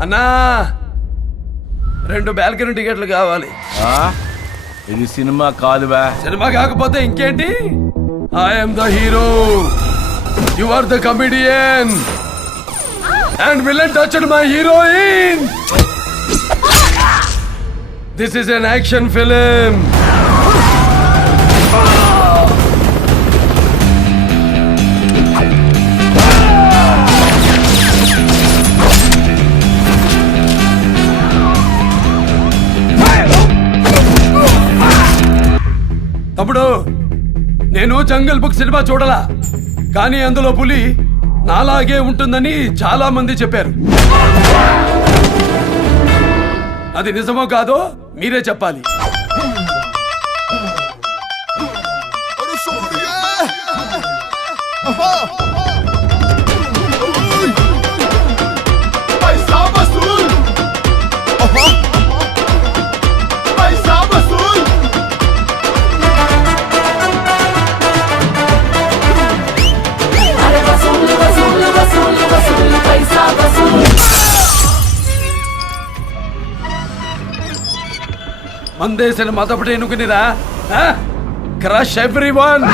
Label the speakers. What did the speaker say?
Speaker 1: అన్నా రెండు బాల్కనీ టికెట్లు కావాలి.
Speaker 2: ఆ? ఇది సినిమా కాదు బా
Speaker 1: సినిమా కాకపోతే ఇంకేంటి? I'm the hero you are the comedian and villain touched my heroine this is an action film తమ్ముడు నేను జంగల్ బుక్ సినిమా చూడలా కానీ అందులో పులి నాలాగే ఉంటుందని చాలా మంది చెప్పారు. అది నిజమో కాదో మీరే చెప్పాలి. ಮಂದೇಸನ ಮಾತಾಡ್ಬಿಟ್ಟು ಏನು ಕುಂದಿರಾ ಕ್ರಶ್
Speaker 3: ಎವ್ರಿ ಒನ್